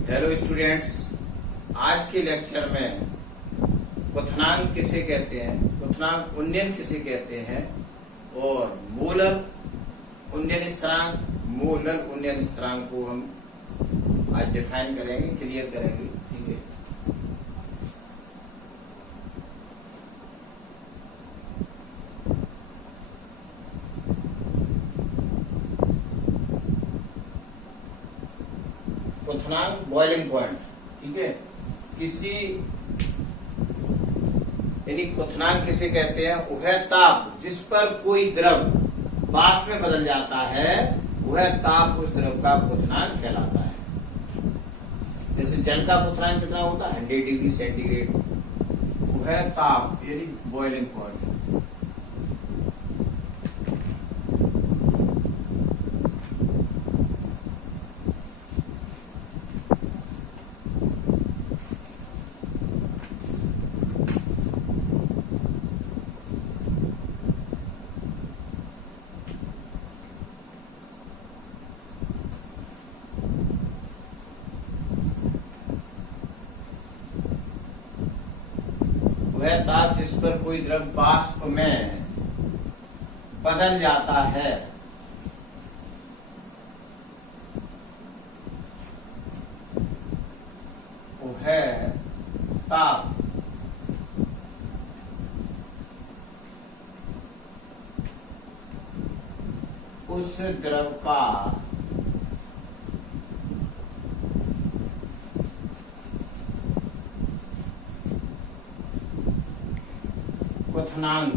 Hello students, आज के lecture में क्वथनांक किसे कहते हैं, क्वथनांक उन्नयन किसे कहते हैं और मूलल उन्नयन स्थिरांक, मूलल उन्नयन स्थिरांक को हम आज डिफाइन करेंगे, क्लियर करेंगे। ठीक है, क्वथनांक बॉइलिंग पॉइंट। ठीक है, किसी यानी क्वथनांक किसे कहते हैं? वह ताप जिस पर कोई द्रव वाष्प में बदल जाता है, वह ताप उस द्रव का क्वथनांक कहलाता है। जैसे जल का क्वथनांक कितना होता है? 100 डिग्री सेंटीग्रेड। वह ताप यानी बॉइलिंग पॉइंट। वह ताप जिस पर कोई द्रव वाष्प में बदल जाता है, वह ताप उस द्रव का क्वथनांक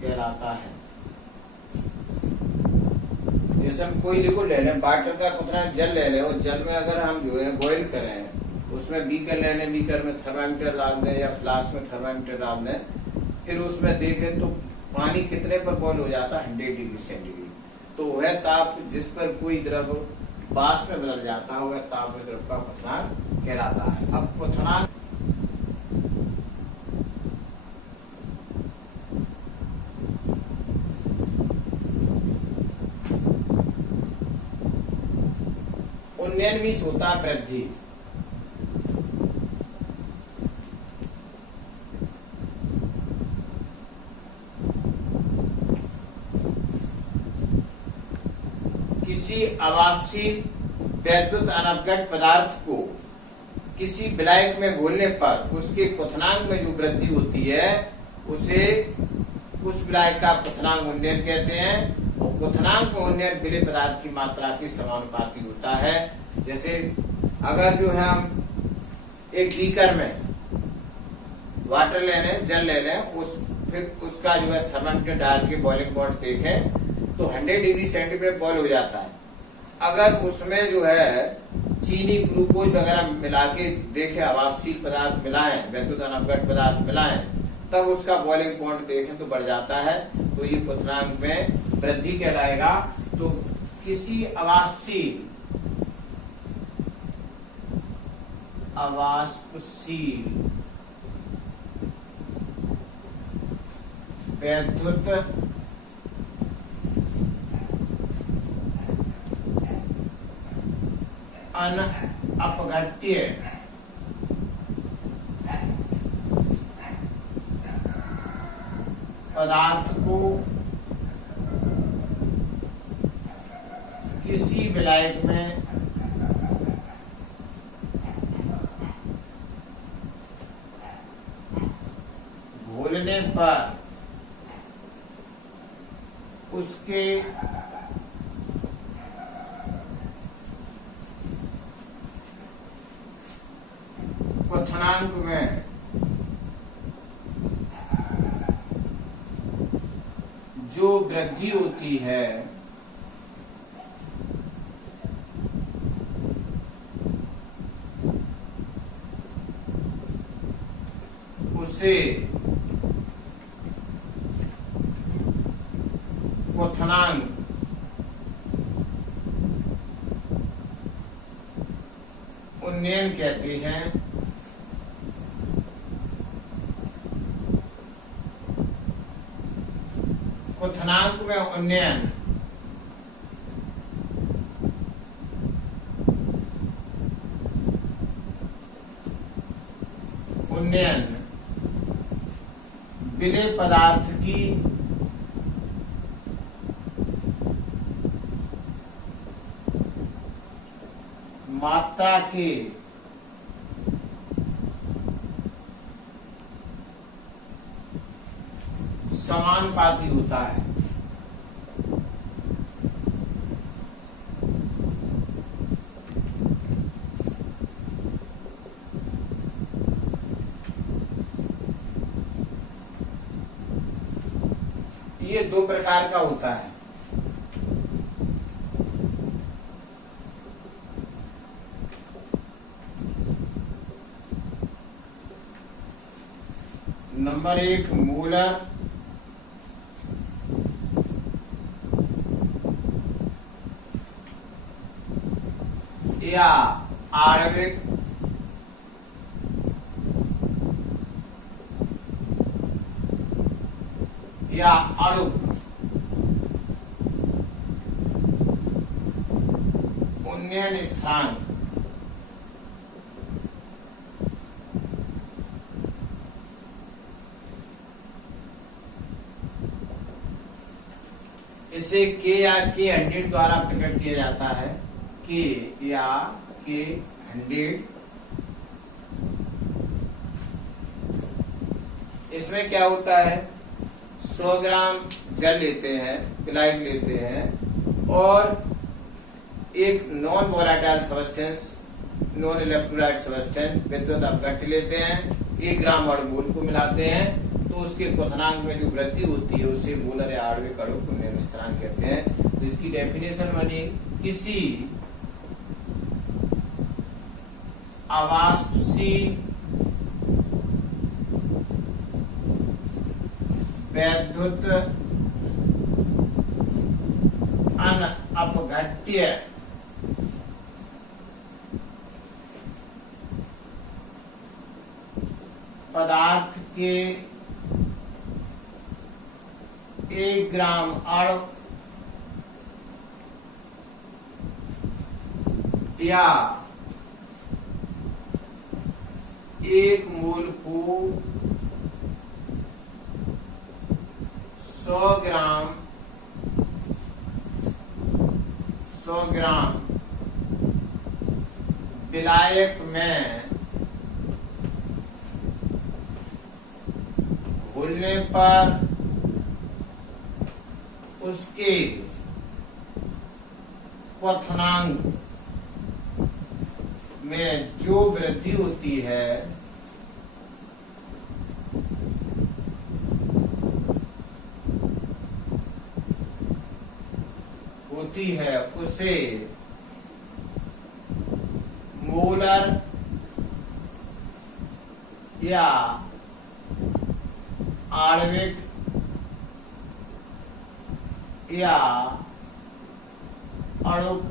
कहलाता है। जैसे हम कोई लिक्विड ले लें, वाटर का क्वथनांक जल ले लें, और जल में अगर हम जो है बॉइल करें, उसमें बीकर ले लें, बीकर में थर्मामीटर डाल दें या फ्लास्क में थर्मामीटर डाल दें, फिर उसमें देखें तो पानी कितने पर बॉइल हो जाता है? 100 डिग्री सेंटीग्रेड। तो वह ताप जिस पर कोई द्रव वाष्प में बदल जाता है, वह ताप द्रव का क्वथनांक कहलाता है। अब क्वथनांक उन्नयन मीन्स होता है वृद्धि। किसी अवाष्पशील वैद्युत अनवगत पदार्थ को किसी विलायक में घोलने पर उसके क्वथनांक में जो वृद्धि होती है, उसे उस विलायक का क्वथनांक उन्नयन कहते हैं। और क्वथनांक में उन्नयन विलेय पदार्थ की मात्रा के समानुपाती होता है। जैसे अगर जो है हम एक बीकर में वाटर ले लें, जल ले लें, फिर उसका जो है थर्मामीटर डाल के बॉइलिंग पॉइंट देखें तो 100 डिग्री सेंटीग्रेड बॉयल हो जाता है। अगर उसमें जो है चीनी, ग्लूकोज वगैरह मिला के देखें, अवाष्पशील पदार्थ मिलाएं, वैद्युत अनवगत पदार्थ मिलाएं, तब उसका बॉइलिंग पॉइंट देखें तो बढ़ जाता है, तो ये क्वथनांक में वृद्धि कहलाएगा। तो किसी अवाष्पशील वैद्युत अपघट्य पदार्थ को किसी विलायक में घोलने पर उसके क्वथनांक में जो वृद्धि होती है, उसे क्वथनांक उन्नयन कहते हैं। क्वथनांक में उन्नयन विलेय पदार्थ की मात्रा के समानुपाती होता है। ये दो प्रकार का होता है। नंबर 1 मूलर या आणविक या अणुक उन्नयन स्थानांक। इसे के या के 100 द्वारा प्रकट किया जाता है। के या के 100। इसमें क्या होता है, 100 ग्राम जल लेते हैं, पिलाइट लेते हैं और एक non volatile substance, non electrolyte substance विद्युत अपघट्य लेते हैं, 1 ग्राम वर्गमूल को मिलाते हैं तो उसके क्वथनांक में जो वृद्धि होती है उसे मूलर या आणविक अणुक उन्नयन स्थानांक कहते हैं। तो इसकी डेफिनेशन बनी, किसी अवाष्पशील वैद्युत अनअपघट्य पदार्थ के 1 ग्राम अणु या 1 मोल को 100 ग्राम विलायक में घोलने पर उसके क्वथनांक में जो वृद्धि होती है उसे मोलर या आणविक या अणुक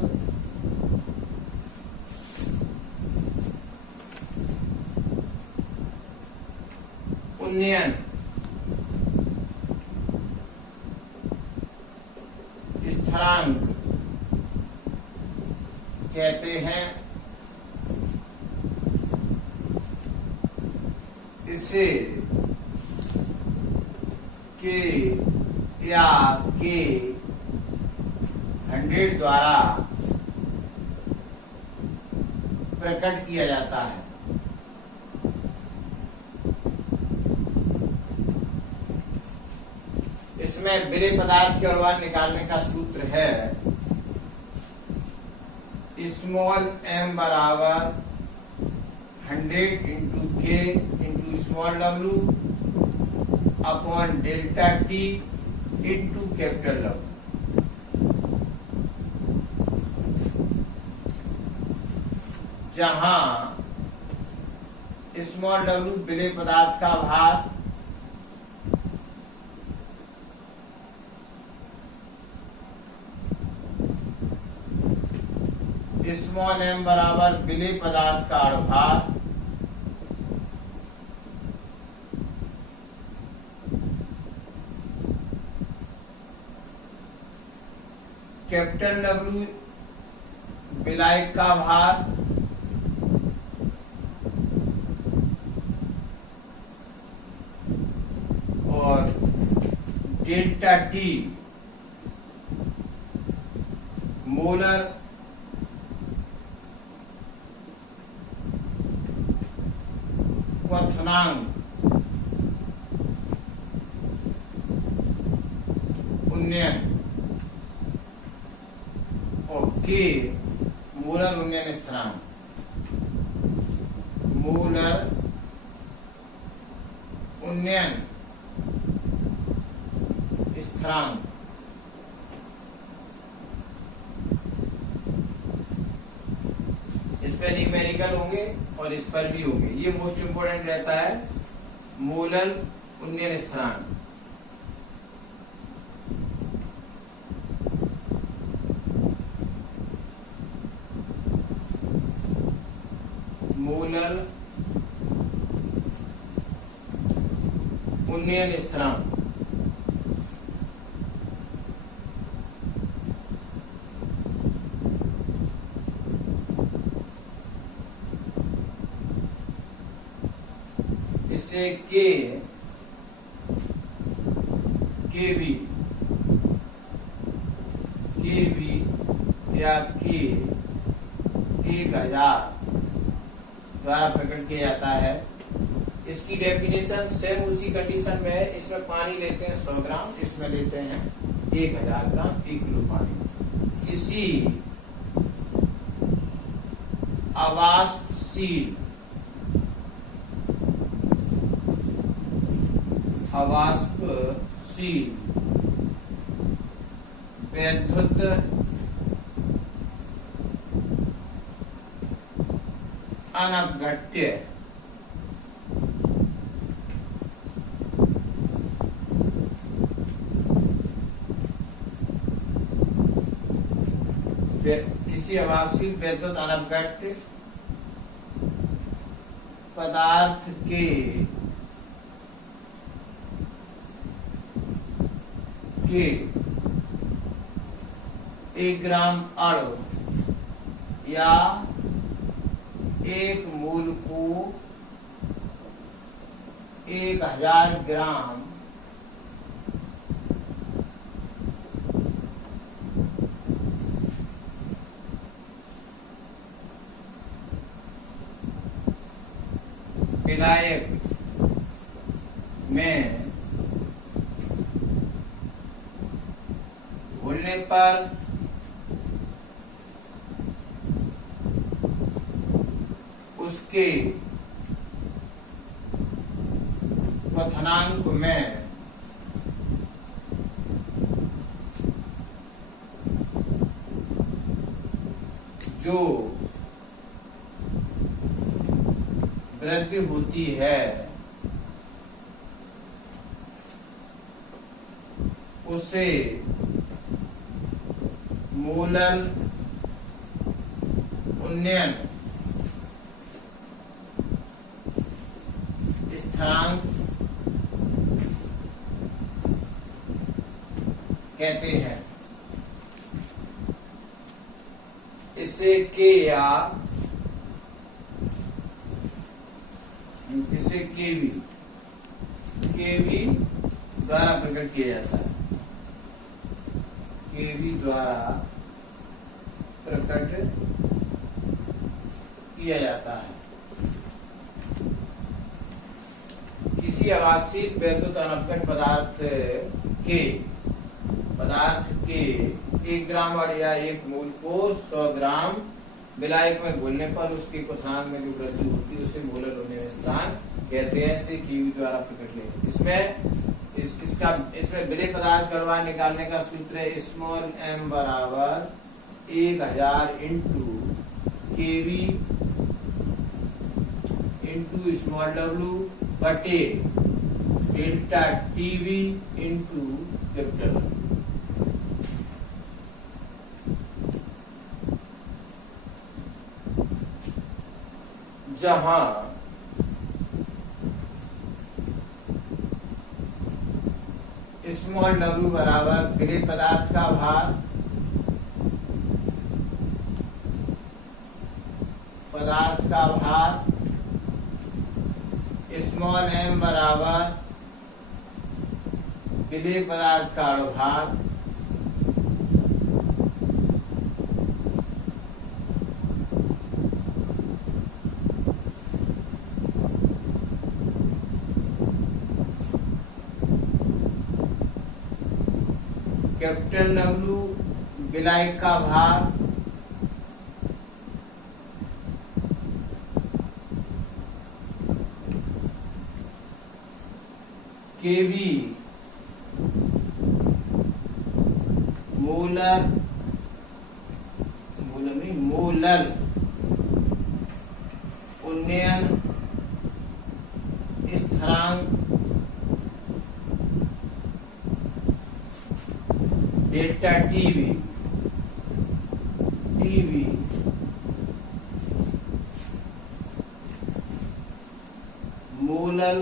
उन्नयन स्थिरांक कहते हैं। इसे के या के 100 द्वारा प्रकट किया जाता है। इसमें विलेय पदार्थ के अनुपात निकालने का सूत्र है स्मॉल m बराबर 100 इंटू के into small w upon delta t into capital W। जहां स्मॉल w विलेय पदार्थ का भार, स्मॉल m बराबर विलेय पदार्थ का अणुभार, कैपिटल डब्ल्यू विलायक का भार, और डेल्टा टी मोलर क्वथनांक उन्नयन, और के मोलर उन्नयन स्थिरांक, मोलर उन्नयन स्थिरांक। इस पर न्यूमेरिकल होंगे और इस पर भी होंगे। ये मोस्ट इंपोर्टेंट रहता है, मोलर उन्नयन स्थिरांक। मोलर उन्नयन स्थिरांक इससे के भी या के 1000 द्वारा प्रकट किया जाता है। इसकी डेफिनेशन सेम उसी कंडीशन में है। इसमें पानी लेते हैं 100 ग्राम, इसमें लेते हैं 1000 ग्राम 1 किलो पानी। किसी आवासशील वैद्युत अनवघट्य किसी आवासीय वैद्युत अनवघट्य पदार्थ के के 1 ग्राम अणु या 1 मोल को 1000 ग्राम विलायक में घुलने पर उसके क्वथनांक में जो वृद्धि होती है उसे मोलर उन्नयन स्थिरांक कहते हैं। इसे के या इसे केवी द्वारा प्रकट किया जाता है। केवी द्वारा प्रकट किया जाता है। किसी आवासीय वैद्युत अनवघट पदार्थ के 1 ग्राम अणु या 1 मोल को 100 ग्राम विलायक में घुलने पर उसके क्वथनांक में जो वृद्धि होती है उसे मोलर उन्नयन स्थिरांक कहते हैं। इसे केवी द्वारा प्रकट किया। इसमें विलेय पदार्थ का व्यवहार निकालने का सूत्र है स्मॉल m बराबर 1000 इंटू केवी इंटू स्मॉल w बटे डेल्टा टीवी इंटू कैपिटल। जहां स्मॉल w बराबर विलेय पदार्थ का भार पदार्थ का भार स्मॉल m बराबर विलेय पदार्थ का भार कैपिटल W विलायक का भार kb मोलर उन्नयन स्थिरांक डेल्टा टीवी मोलर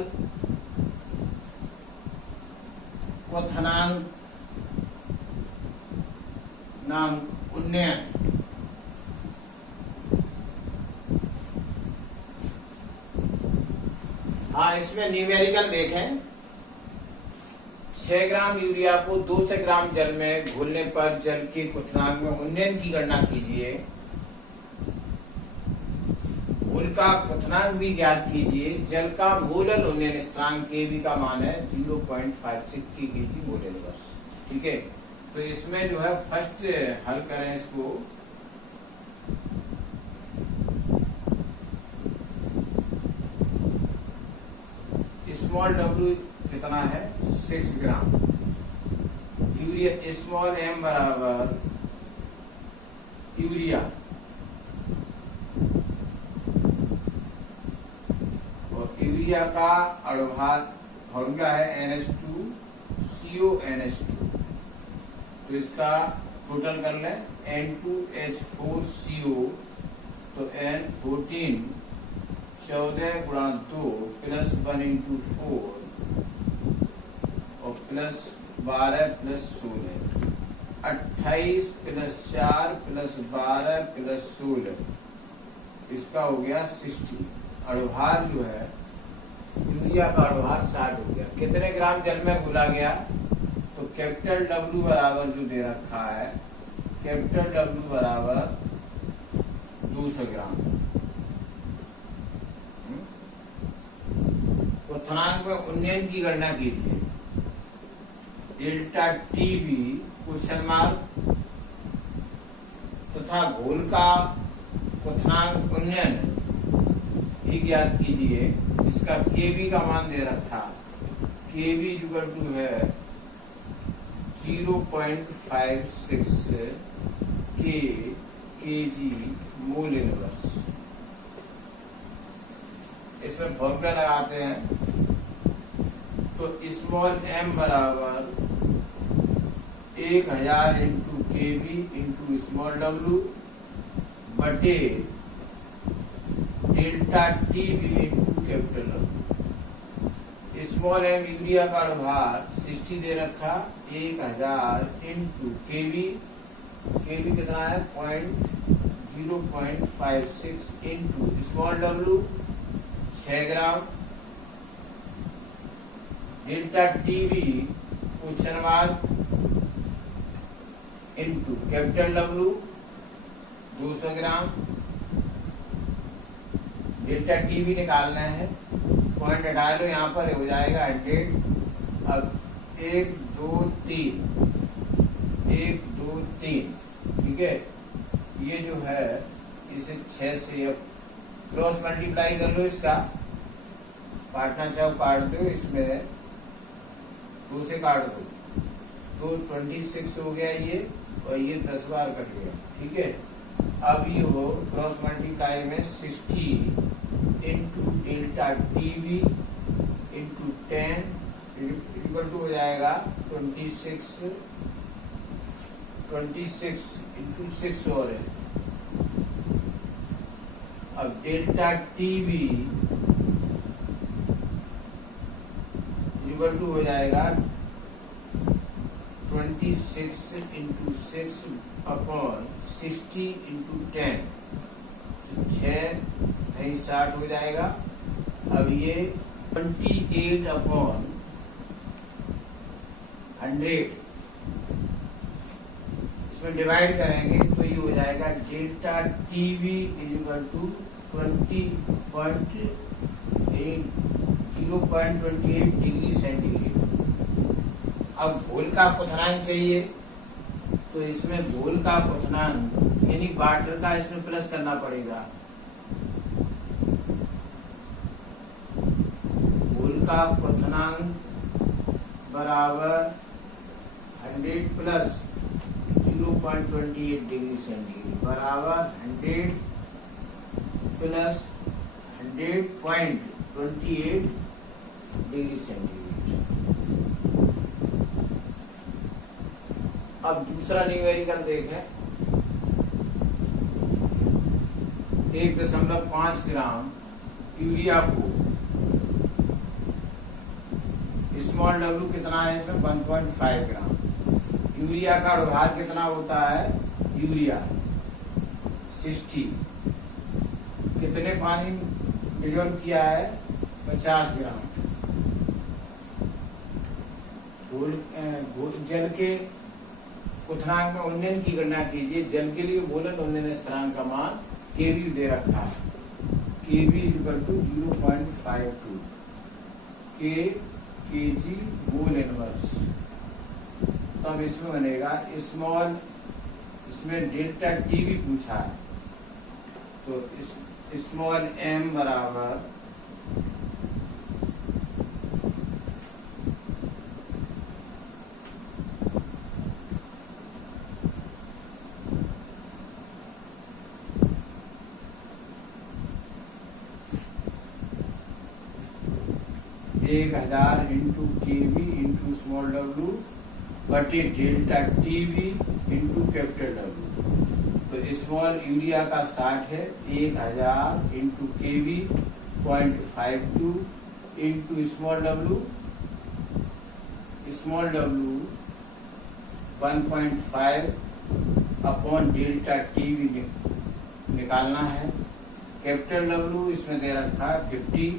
क्वथनांक नाम उन्नयन हाँ, इसमें न्यूमेरिकल देखें। 6 ग्राम यूरिया को 200 ग्राम जल में घोलने पर जल के क्वथनांक में उन्नयन की गणना कीजिए। उनका क्वथनांक भी ज्ञात कीजिए। जल का मोलर उन्नयन स्थिरांक Kb का मान है 0.56 kg मोलर वर्ष। ठीक है, तो इसमें जो है फर्स्ट हल करें इसको। स्मॉल w कितना है 6 ग्राम। यूरिया स्मॉल m बराबर यूरिया और यूरिया का अणुभार फॉर्मूला है NH2CONH2। तो इसका टोटल कर लें N2H4CO तो N14 14 गुणा 2 प्लस 1 इंटू 4 और plus 12 plus 16 28 plus 4 plus 12 plus 16 इसका हो गया 60। अणुभार जो है यूरिया का अणुभार 60 हो गया। कितने ग्राम जल में घुला गया? तो कैपिटल W बराबर जो दे रखा है, कैपिटल W बराबर 200 ग्राम। क्वथनांक में उन्नयन की गणना कीजिए। डेल्टा टीवी क्वेश्चन मार्क तथा घोल का क्वथनांक उन्नयन भी ज्ञात कीजिए। इसका Kb का मान दे रखा, Kb इक्वल टू है 0.56 kg मोल इनवर्स। इसमें फॉर्मूला लगाते हैं तो स्मॉल m बराबर 1000 into Kb into small w बटे delta TV into capital W। Small m urea का भार 60 दे रखा, 1000 इंटू Kb कितना है 0.56 into small w 6 gram delta Tb question mark into capital W 200 gram. Delta Tb निकालना है, point हटा लो, यहाँ पर हो जाएगा 100। अब 1 2 3 1 2 3 ठीक है। ये जो है इसे 6 से अब क्रॉस मल्टीप्लाई कर लो। इसका काटना चाहो काट दो, इसमें 2 से काट दो तो 26 हो गया ये, और ये 10 बार कट गया। ठीक है, अब ये हो क्रॉस मल्टीप्लाई में 60 into delta TV into 10 equal to हो जाएगा 26 इंटू 6 और है। अब डेल्टा टीवी इक्वल टू हो जाएगा 26 इंटू 6 अपॉन 60 इंटू 10 6×60 हो जाएगा। अब ये 28/100 इसमें डिवाइड करेंगे तो ये हो जाएगा delta TV equal to 0.28 degree centigrade. अब घोल का क्वथनांक चाहिए, तो इसमें घोल का क्वथनांक यानी वाटर का इसमें प्लस करना पड़ेगा। घोल का क्वथनांक बराबर 100 प्लस 0.28 डिग्री सेंटीग्रेड बराबर 100 प्लस 100.28 डिग्री सेंटीग्रेड। अब दूसरा न्यूमेरिकल देखें। 1.5 ग्राम यूरिया को स्मॉल डब्ल्यू कितना है इसमें 1.5 ग्राम। यूरिया का व्यवहार कितना होता है, यूरिया 60 कितने पानी डिजोल्व किया है 50 ग्राम। जल के क्वथनांक में उन्नयन की गणना कीजिए। जल के लिए बोलन उन्नयन स्थिरांक का मान केवी दे रखा है, Kb equal to 0.52 kg mol inverse. तब इसमें बनेगा स्मॉल, इसमें डेल्टा टीवी पूछा है तो स्मॉल एम बराबर 1000 इंटू केवी इंटू स्मॉल डब्ल्यू बटे delta TV into capital W. तो स्मॉल यूरिया का 60 है, 1000 इंटू केवी 0.52 into small W 1.5 upon delta Tb निकालना है। कैपिटल डब्ल्यू इसमें दे रखा है 50,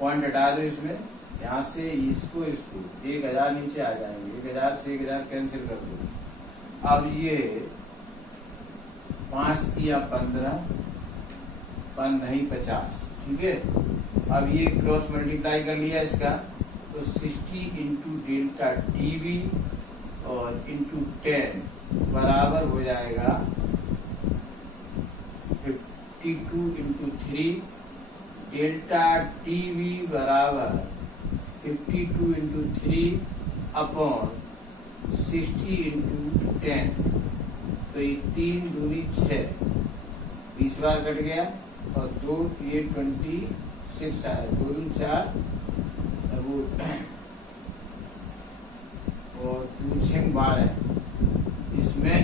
पॉइंट हटा दो इसमें, यहाँ से इसको 1000 नीचे आ जाएंगे, 1000 से 1000 कैंसिल कर दो। अब ये 5 दिया 15, 50, ठीक है। अब ये क्रॉस मल्टीप्लाई कर लिया इसका, तो 60 इंटू डेल्टा टीवी और इंटू 10 बराबर हो जाएगा 52 इंटू 3 डेल्टा टीवी बराबर 52 इंटू 3 अपॉन 60 इंटू 10। तो ये 3 दूनी 6, 20 बार कट गया और 2 ये 26 आया, 2 दूनी 4 और 2 6 12 है इसमें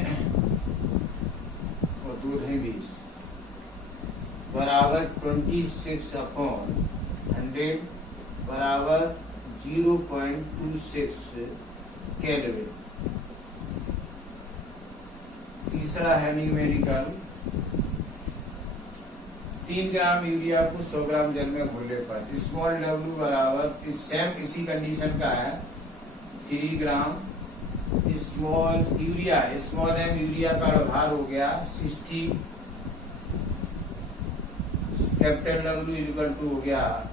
और 2 है 20 बराबर 26/100 बराबर 0.26 केल्विन। तीसरा है न्यूमेरिकल। 3 ग्राम यूरिया को 100 ग्राम जल में घोलने पर स्मॉल डब्ल्यू बराबर इसी कंडीशन का है 3 gram small urea, small M urea का व्यवहार हो गया 60, कैपिटल डब्ल्यू इक्वल टू हो गया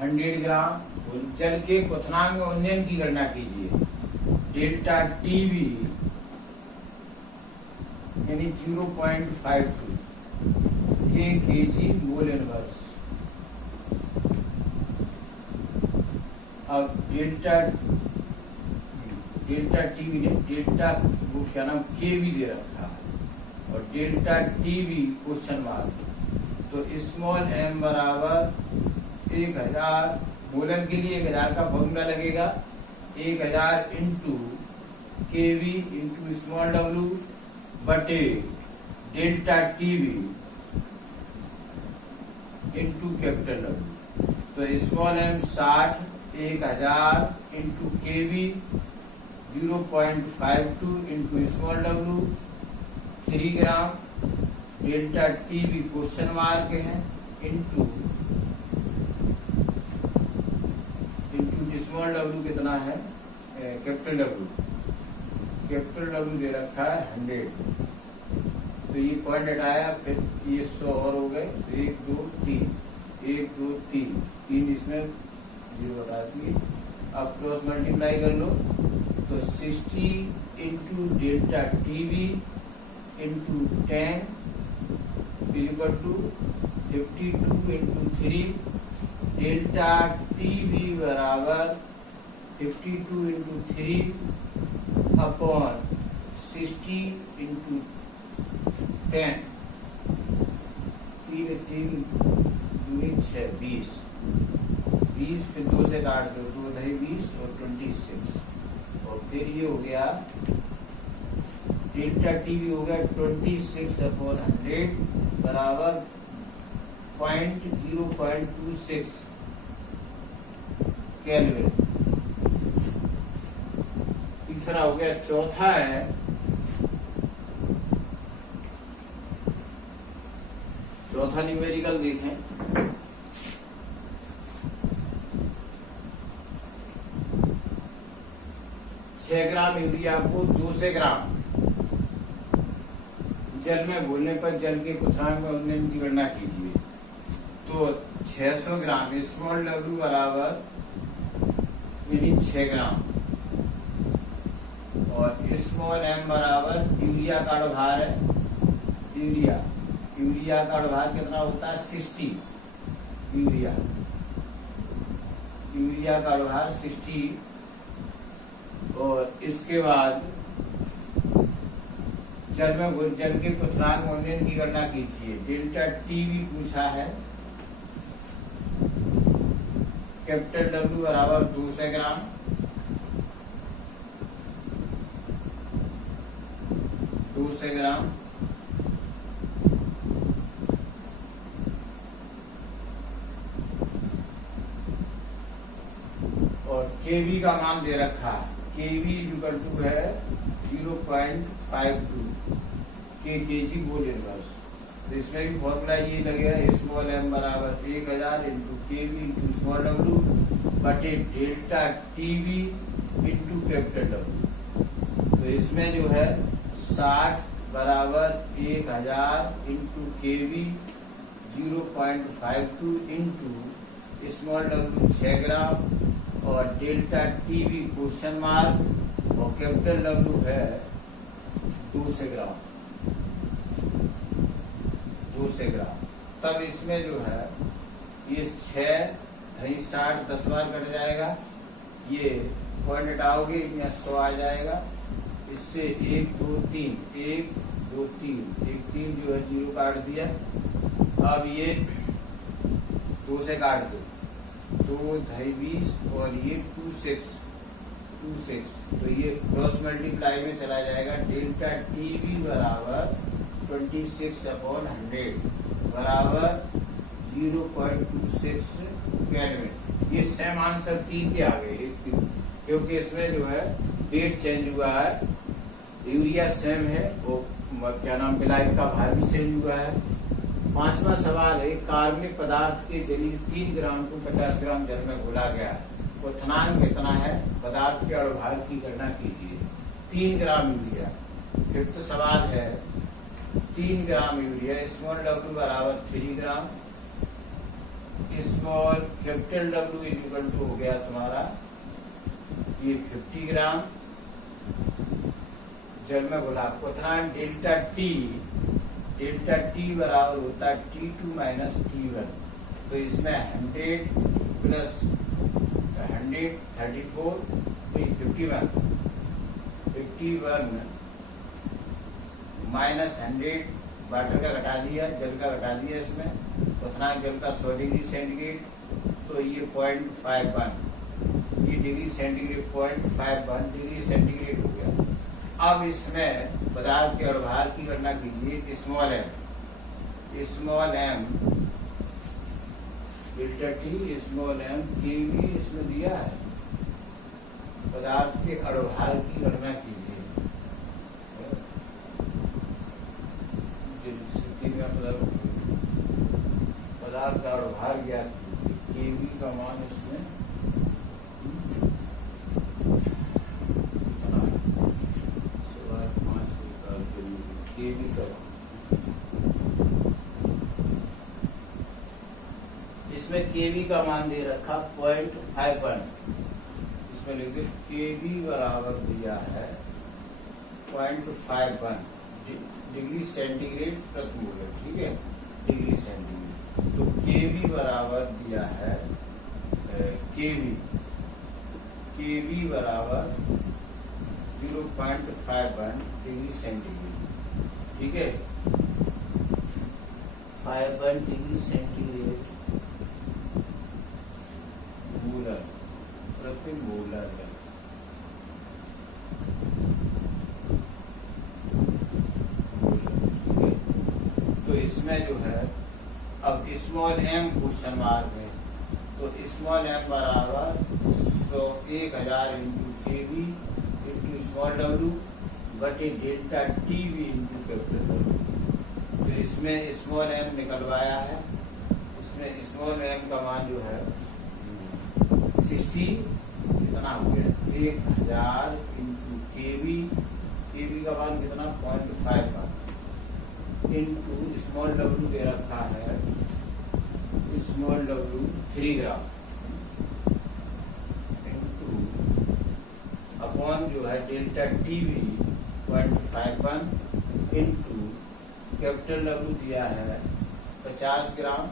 100 ग्राम। जल के क्वथनांक में उन्नयन की गणना कीजिए। डेल्टा टीवी यानी 0.52 केजी मोल इनवर्स। अब डेल्टा टीवी ने डेल्टा वो क्या नाम केवी दे रखा है और डेल्टा टीवी क्वेश्चन मार्क। तो स्मॉल एम बराबर 1000 मोलन के लिए 1000 का फॉर्मूला लगेगा 1000 इंटू केवी इंटू स्मॉल डब्ल्यू बटे delta TV into capital W. तो स्मॉल एम 60, 1000 इंटू केवी 0.52 इंटू स्मॉल w 3 ग्राम, डेल्टा टी भी क्वेश्चन मार्क है, इंटू स्मॉल w कितना है, कैपिटल W दे रखा है 100, तो ये पॉइंट हटाया, फिर ये 100 और हो गए, तो 1 2 3 1 2 3 3 इसमें 0 हटा दिए। अब क्रॉस मल्टीप्लाई कर लो, तो 60 into delta TV into 10 equal to 52 into 3, delta TV बराबर 52 इंटू 3 अपॉन 60 इंटू 10, 3 20, फिर 2 से काट दो, 2 दही 20 और 26, और फिर ये हो गया डेल्टा टीवी हो गया 26 अपॉन 100 बराबर 0.26 केल्विन। तीसरा हो गया, चौथा है चौथा न्यूमेरिकल देखें, ग्राम यूरिया को 200 ग्राम जल में घोलने पर जल के क्वथनांक में उन्नयन की गणना कीजिए। तो 600 ग्राम स्मॉल w बराबर 6 ग्राम और स्मॉल m बराबर यूरिया का भार है, यूरिया का भार कितना होता है 60, यूरिया का भार 60, और इसके बाद जल के क्वथनांक में उन्नयन की गणना कीजिए। डेल्टा टी भी पूछा है, कैपिटल W बराबर 200 ग्राम, और Kv का मान दे रखा है, Kv इक्वल टू है 0.52 kg मोल इनवर्स। तो इसमें भी फॉर्मूला ये लगेगा, स्मॉल m बराबर 1000 into Kv into small w बटे delta TV into capital W। तो इसमें जो है 60 बराबर 1000 into Kv 0.52 into small w 6 ग्राम और डेल्टा टीवी क्वेश्चन मार्क और कैपिटल W है 200 ग्राम। तब इसमें जो है ये 6 दही 60 10 बार कट जाएगा, ये पॉइंट हटाओगे यहाँ 100 आ जाएगा, इससे 1 2 3 1 2 3 1 3 जो है 0 काट दिया। अब ये 2 से काट दो, 2 दही 20 और ये 26, तो ये क्रॉस मल्टीप्लाई में चला जाएगा। डेल्टा टीवी बराबर 26 अपॉन 100 बराबर 0.26 केल्विन। ये सेम आंसर 3 के आ गए, क्योंकि इसमें जो है डेट चेंज हुआ है, यूरिया सेम है, वो क्या नाम विलायक का भार भी चेंज हुआ है। 5वां सवाल है, कार्बनिक पदार्थ के जलीय 3 ग्राम को 50 ग्राम जल में घोला गया, क्वथनांक कितना है, पदार्थ के अणुभार की गणना कीजिए। 3 ग्राम यूरिया। फिफ्थ सवाल है, 3 ग्राम यूरिया स्मॉल w बराबर 3 gram, small capital W equal to हो गया तुम्हारा ये 50 ग्राम जल में घोला। क्वथनांक डेल्टा टी बराबर होता है T2 माइनस T1। तो इसमें 100 प्लस 100 34 51 माइनस 100 वाटर का घटा दिया, जल का घटा दिया, इसमें क्वथनांक जल का 100 डिग्री सेंटीग्रेड, तो ये 0.51, ये डिग्री सेंटीग्रेड 0.51 डिग्री सेंटीग्रेड हो गया। अब इसमें पदार्थ के अणुभार की गणना कीजिए। Small m delta T, small m Kv इसमें दिया है पदार्थ के अणुभार की गणना कीजिए। स्थिति में मतलब पदार्थ का अणुभार ज्ञात कीजिए। केवी का मान इसमें केवी का इसमें केवी का मान दे रखा 0.51। इसमें लिखिए केवी बराबर दिया है 0.51 डिग्री सेंटीग्रेड प्रति मोल। ठीक है, डिग्री सेंटीग्रेड। तो केवी बराबर दिया है केवी बराबर 0.51 डिग्री सेंटीग्रेड। ठीक है, 51 डिग्री सेंटीग्रेड मोलर प्रति मोलर है। ठीक है, तो इसमें जो है अब स्मॉल एम क्वेश्चन मार्क है, तो स्मॉल एम बराबर 1000 इंटू केवी इंटू स्मॉल डब्ल्यू बटे delta TV into capital W. तो इसमें स्मॉल एम निकलवाया है, इसमें स्मॉल एम का मान जो है 60 कितना हो गया 1000 इंटू केवी का मान कितना 0.51 इंटू स्मॉल डब्ल्यू दे रखा है small W 3 gram into upon जो है delta TV 0.51 into capital W दिया है 50 ग्राम।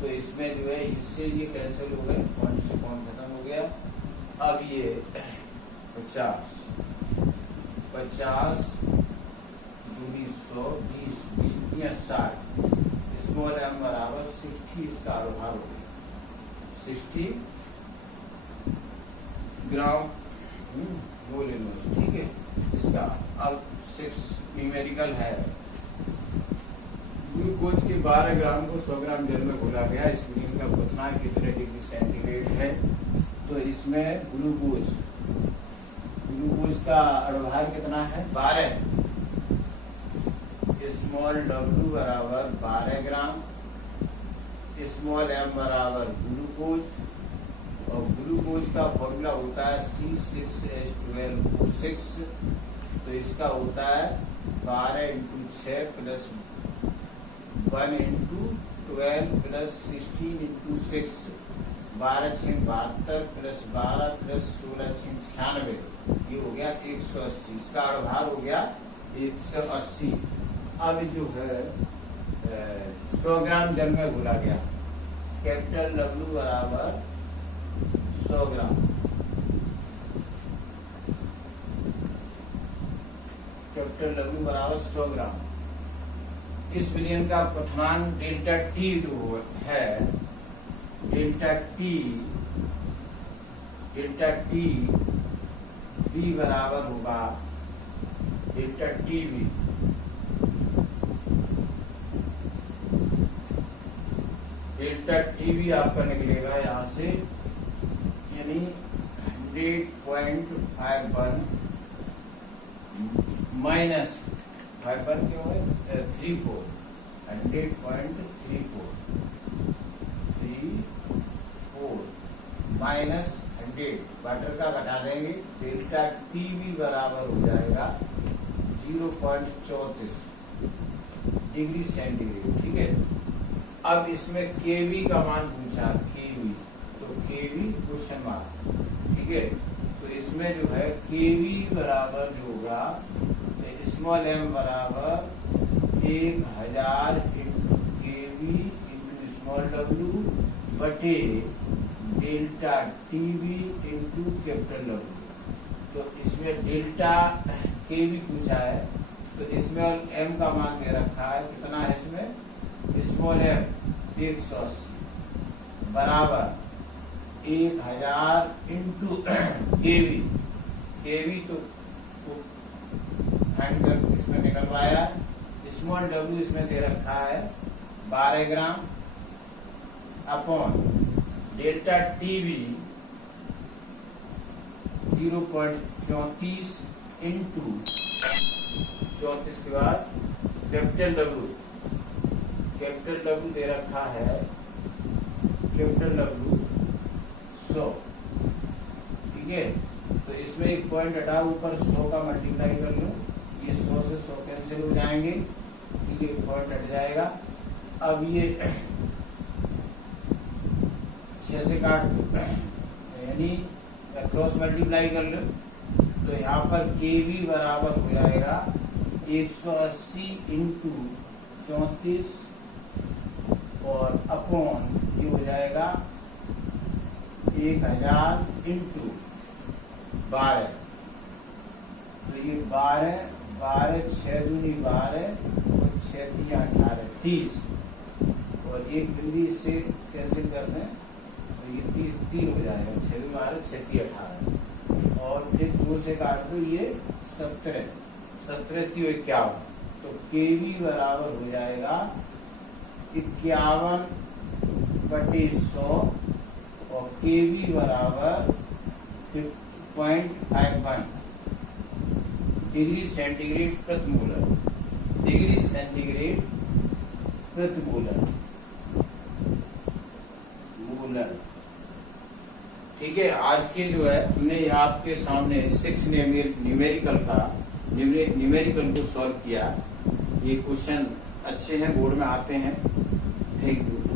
तो इसमें जो है इससे ये कैंसिल हो गए, पॉइंट से पॉइंट खत्म हो गया। अब ये 50 दूरी 100 20 60 स्मॉल एम बराबर 60 इसका अणुभार हो गया 60 ग्राम मोल इनवर्स। ठीक है, इसका अब 6 न्यूमेरिकल है। ग्लूकोज के 12 ग्राम को 100 ग्राम जल में घोला गया। इस मीडियम का क्वथनांक कितने डिग्री सेंटीग्रेड है? तो इसमें ग्लूकोज का अणुभार कितना है 12। स्मॉल डब्ल्यू बराबर 12 ग्राम, स्मॉल एम बराबर ग्लूकोज, और ग्लूकोज का फॉर्मूला होता है C6H12O6। तो इसका होता है 12 into 6 plus 1 into 12 plus 16 into 6 12 6 72 plus 12 plus 16 6 96। ये हो गया 180। इसका अणुभार हो गया 180। अब जो है 100 ग्राम जल में घुला गया। कैपिटल डब्ल्यू बराबर 100 ग्राम, कैपिटल डब्ल्यू बराबर 100 ग्राम। इस विलयन का क्वथनांक डेल्टा टी जो है डेल्टा टी बी बराबर होगा delta T B delta TV आपका निकलेगा यहाँ से, यानी 100.51 माइनस 51 क्यों है 34 100.34 माइनस 100 वाटर का घटा देंगे। डेल्टा टीवी बराबर हो जाएगा 0.34 डिग्री सेंटीग्रेड। ठीक है, अब इसमें केवी का मान पूछा, केवी, तो केवी क्वेश्चन मार्क। ठीक है, तो इसमें जो है केवी बराबर जो होगा स्मॉल एम बराबर 1000 इंटू केवी इंटू स्मॉल डब्ल्यू बटे delta TV into capital W. तो इसमें डेल्टा केवी पूछा है, तो इसमें एम का मान दे रखा है कितना है इसमें स्मॉल एम 180 बराबर 1000 इंटू केवी तो फाइंड कर इसमें निकलवाया। स्मॉल डब्ल्यू इसमें दे रखा है 12 ग्राम अपॉन डेल्टा टीवी 0.34 इंटू 34 के बाद कैपिटल डब्ल्यू दे रखा है, कैपिटल डब्ल्यू 100, ठीक है। तो इसमें एक पॉइंट हटाओ, ऊपर 100 का मल्टीप्लाई कर लो, ये 100 से 100 कैंसिल हो जाएंगे, ठीक है, पॉइंट हट जाएगा। अब ये 6 से काट दो, यानी क्रॉस मल्टीप्लाई कर लो, तो यहाँ पर केवी बराबर हो जाएगा 180 इंटू 34 और अपॉन ये हो जाएगा 1000 इंटू 12, तो ये 12 6 दूनी 12 और 6 3 18 30, और एक बिंदी इससे कैंसिल कर दें तो ये 30 3 हो जाएगा, 6 दूनी 12 6 3 18, और फिर 2 से काट दो, ये 17 3 51, तो केवी बराबर हो जाएगा 51/100 और केवी बराबर 0.51 डिग्री सेंटीग्रेड प्रति मोलर, डिग्री सेंटीग्रेड प्रति मोलर, ठीक है। आज के जो है हमने आपके सामने 6 न्यूमेरिकल को सॉल्व किया। ये क्वेश्चन अच्छे हैं, बोर्ड में आते हैं। Thank you.